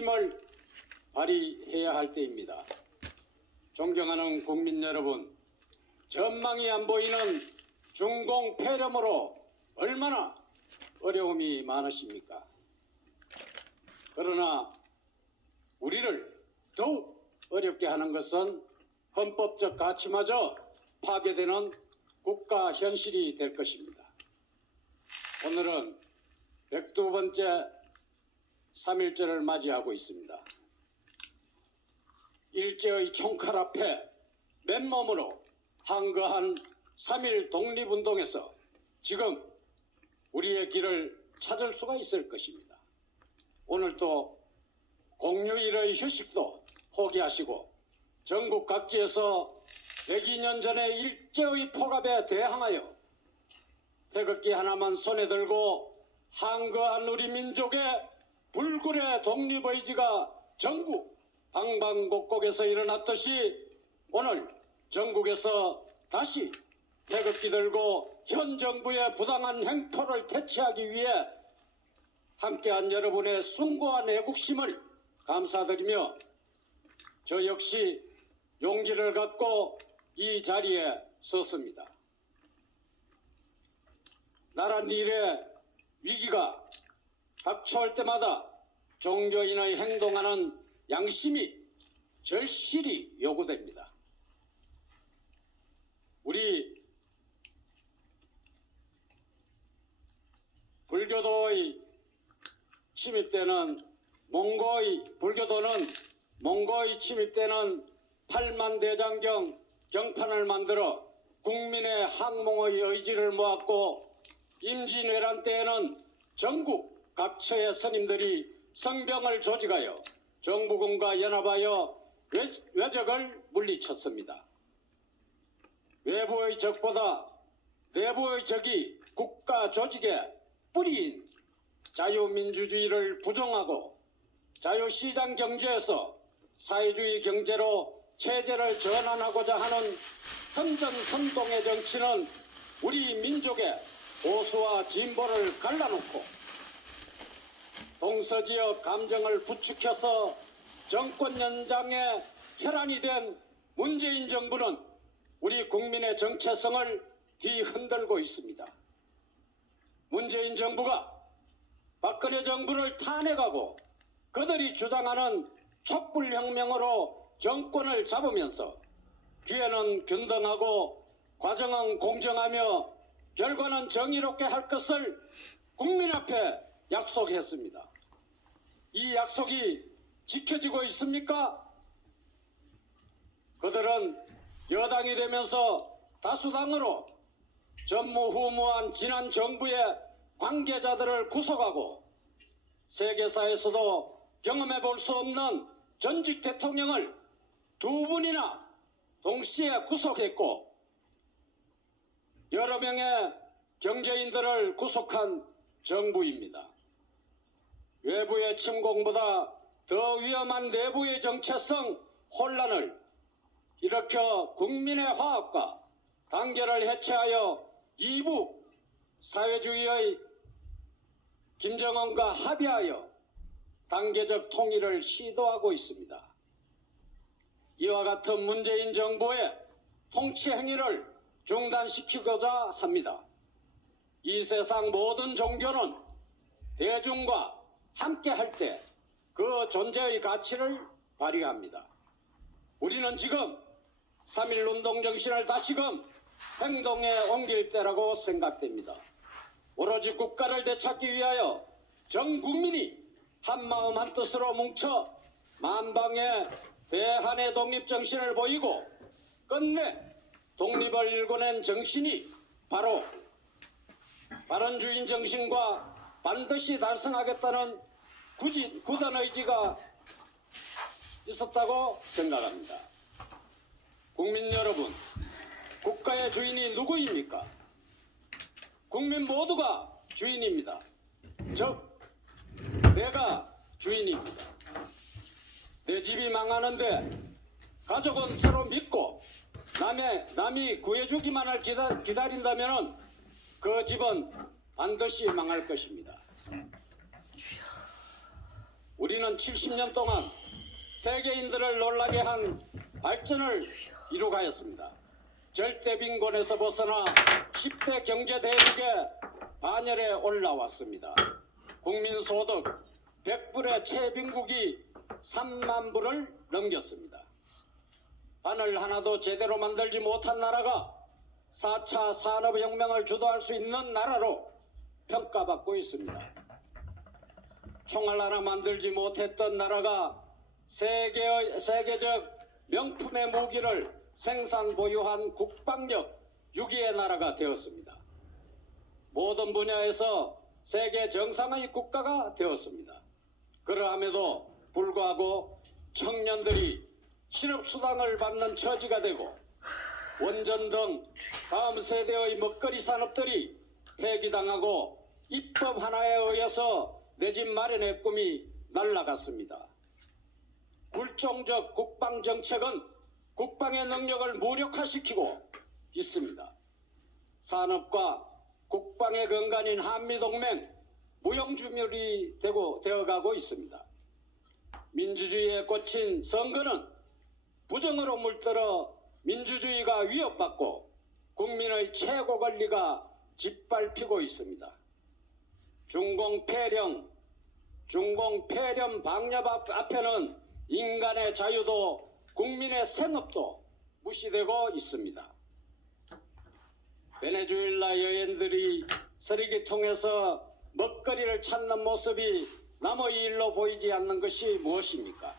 힘을 발휘해야 할 때입니다. 존경하는 국민 여러분, 전망이 안 보이는 중공 폐렴으로 얼마나 어려움이 많으십니까? 그러나 우리를 더욱 어렵게 하는 것은 헌법적 가치마저 파괴되는 국가 현실이 될 것입니다. 오늘은 102번째 3.1절을 맞이하고 있습니다. 일제의 총칼 앞에 맨몸으로 항거한 3.1 독립운동에서 지금 우리의 길을 찾을 수가 있을 것입니다. 오늘 또 공휴일의 휴식도 포기하시고 전국 각지에서 102년 전의 일제의 폭압에 대항하여 태극기 하나만 손에 들고 항거한 우리 민족의 불굴의 독립의지가 전국 방방곡곡에서 일어났듯이 오늘 전국에서 다시 태극기 들고 현 정부의 부당한 행포를 퇴치하기 위해 함께한 여러분의 숭고한 애국심을 감사드리며 저 역시 용기를 갖고 이 자리에 섰습니다. 나라 일의 위기가 닥쳐올 때마다 종교인의 행동하는 양심이 절실히 요구됩니다. 우리 불교도의 침입 때는 불교도는 몽고의 침입 때는 8만 대장경 경판을 만들어 국민의 항몽의 의지를 모았고 임진왜란 때에는 전국 각처의 스님들이 성병을 조직하여 정부군과 연합하여 왜적을 물리쳤습니다. 외부의 적보다 내부의 적이 국가 조직의 뿌리인 자유민주주의를 부정하고 자유시장 경제에서 사회주의 경제로 체제를 전환하고자 하는 선전선동의 정치는 우리 민족의 보수와 진보를 갈라놓고 동서지역 감정을 부추겨서 정권 연장에 혈안이 된 문재인 정부는 우리 국민의 정체성을 뒤흔들고 있습니다. 문재인 정부가 박근혜 정부를 탄핵하고 그들이 주장하는 촛불혁명으로 정권을 잡으면서 기회는 균등하고 과정은 공정하며 결과는 정의롭게 할 것을 국민 앞에 약속했습니다. 이 약속이 지켜지고 있습니까? 그들은 여당이 되면서 다수당으로 전무후무한 지난 정부의 관계자들을 구속하고 세계사에서도 경험해 볼 수 없는 전직 대통령을 2분이나 동시에 구속했고 여러 명의 경제인들을 구속한 정부입니다. 외부의 침공보다 더 위험한 내부의 정체성 혼란을 일으켜 국민의 화합과 단결을 해체하여 이부 사회주의의 김정은과 합의하여 단계적 통일을 시도하고 있습니다. 이와 같은 문재인 정부의 통치 행위를 중단시키고자 합니다. 이 세상 모든 종교는 대중과 함께 할 때 그 존재의 가치를 발휘합니다. 우리는 지금 3.1 운동 정신을 다시금 행동에 옮길 때라고 생각됩니다. 오로지 국가를 되찾기 위하여 전 국민이 한마음 한뜻으로 뭉쳐 만방의 대한의 독립정신을 보이고 끝내 독립을 일궈낸 정신이 바로 발언주의 정신과 반드시 달성하겠다는 굳은 의지가 있었다고 생각합니다. 국민 여러분, 국가의 주인이 누구입니까? 국민 모두가 주인입니다. 즉, 내가 주인입니다. 내 집이 망하는데 가족은 서로 믿고 남이 구해주기만을 기다린다면 그 집은 반드시 망할 것입니다. 우리는 70년 동안 세계인들을 놀라게 한 발전을 이루가였습니다. 절대 빈곤에서 벗어나 10대 경제 대륙의 반열에 올라왔습니다. 국민소득 100불의 최빈국이 3만 불을 넘겼습니다. 바늘 하나도 제대로 만들지 못한 나라가 4차 산업혁명을 주도할 수 있는 나라로 평가받고 있습니다. 총알 하나 만들지 못했던 나라가 세계적 명품의 무기를 생산 보유한 국방력 6위의 나라가 되었습니다. 모든 분야에서 세계 정상의 국가가 되었습니다. 그러함에도 불구하고 청년들이 실업수당을 받는 처지가 되고 원전 등 다음 세대의 먹거리 산업들이 폐기당하고 입법 하나에 의해서 내 집 마련의 꿈이 날아갔습니다. 굴종적 국방정책은 국방의 능력을 무력화시키고 있습니다. 산업과 국방의 근간인 한미동맹 무용지물이 되어가고 있습니다. 민주주의에 꽂힌 선거는 부정으로 물들어 민주주의가 위협받고 국민의 최고 권리가 짓밟히고 있습니다. 중공폐렴 방nhập 앞에는 인간의 자유도 국민의 생업도 무시되고 있습니다. 베네수엘라 여인들이 쓰레기통에서 먹거리를 찾는 모습이 남의 일로 보이지 않는 것이 무엇입니까?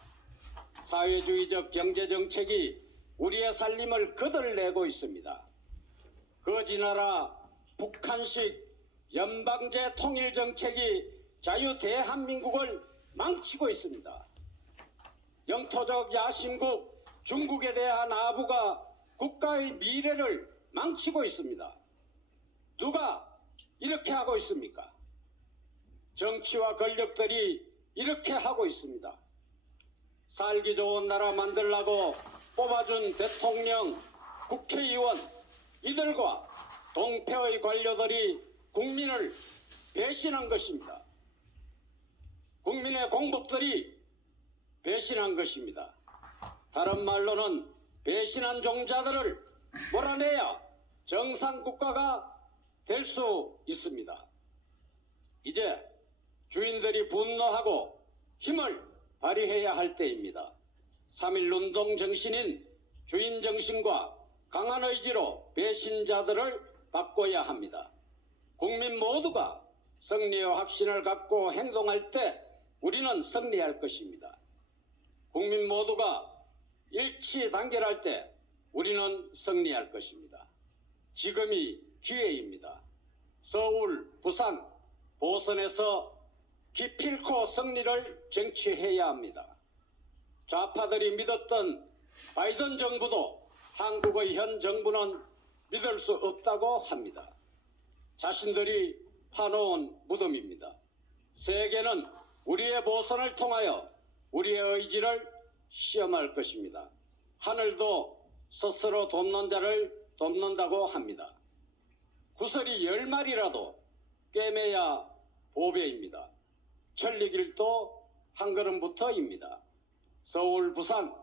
사회주의적 경제정책이 우리의 살림을 거들내고 있습니다. 거지나라 북한식 연방제 통일정책이 자유대한민국을 망치고 있습니다. 영토적 야심국 중국에 대한 아부가 국가의 미래를 망치고 있습니다. 누가 이렇게 하고 있습니까? 정치와 권력들이 이렇게 하고 있습니다. 살기 좋은 나라 만들라고 뽑아준 대통령, 국회의원 이들과 동패의 관료들이 국민을 배신한 것입니다. 국민의 공복들이 배신한 것입니다. 다른 말로는 배신한 종자들을 몰아내야 정상국가가 될 수 있습니다. 이제 주인들이 분노하고 힘을 발휘해야 할 때입니다. 3.1운동 정신인 주인 정신과 강한 의지로 배신자들을 바꿔야 합니다. 국민 모두가 승리의 확신을 갖고 행동할 때 우리는 승리할 것입니다. 국민 모두가 일치 단결할 때 우리는 승리할 것입니다. 지금이 기회입니다. 서울, 부산, 보선에서 기필코 승리를 쟁취해야 합니다. 좌파들이 믿었던 바이든 정부도 한국의 현 정부는 믿을 수 없다고 합니다. 자신들이 파놓은 무덤입니다. 세계는 우리의 모선을 통하여 우리의 의지를 시험할 것입니다. 하늘도 스스로 돕는 자를 돕는다고 합니다. 구설이 10마리라도 꿰매야 보배입니다. 천리길도 한 걸음부터입니다. 서울, 부산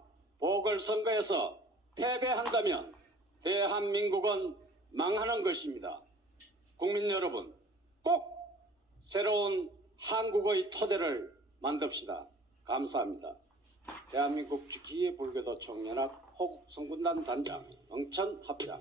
보궐선거에서 패배한다면 대한민국은 망하는 것입니다. 국민 여러분, 꼭 새로운 한국의 토대를 만듭시다. 감사합니다. 대한민국 기회불교도 청년학 호국성군단 단장 응천합니다.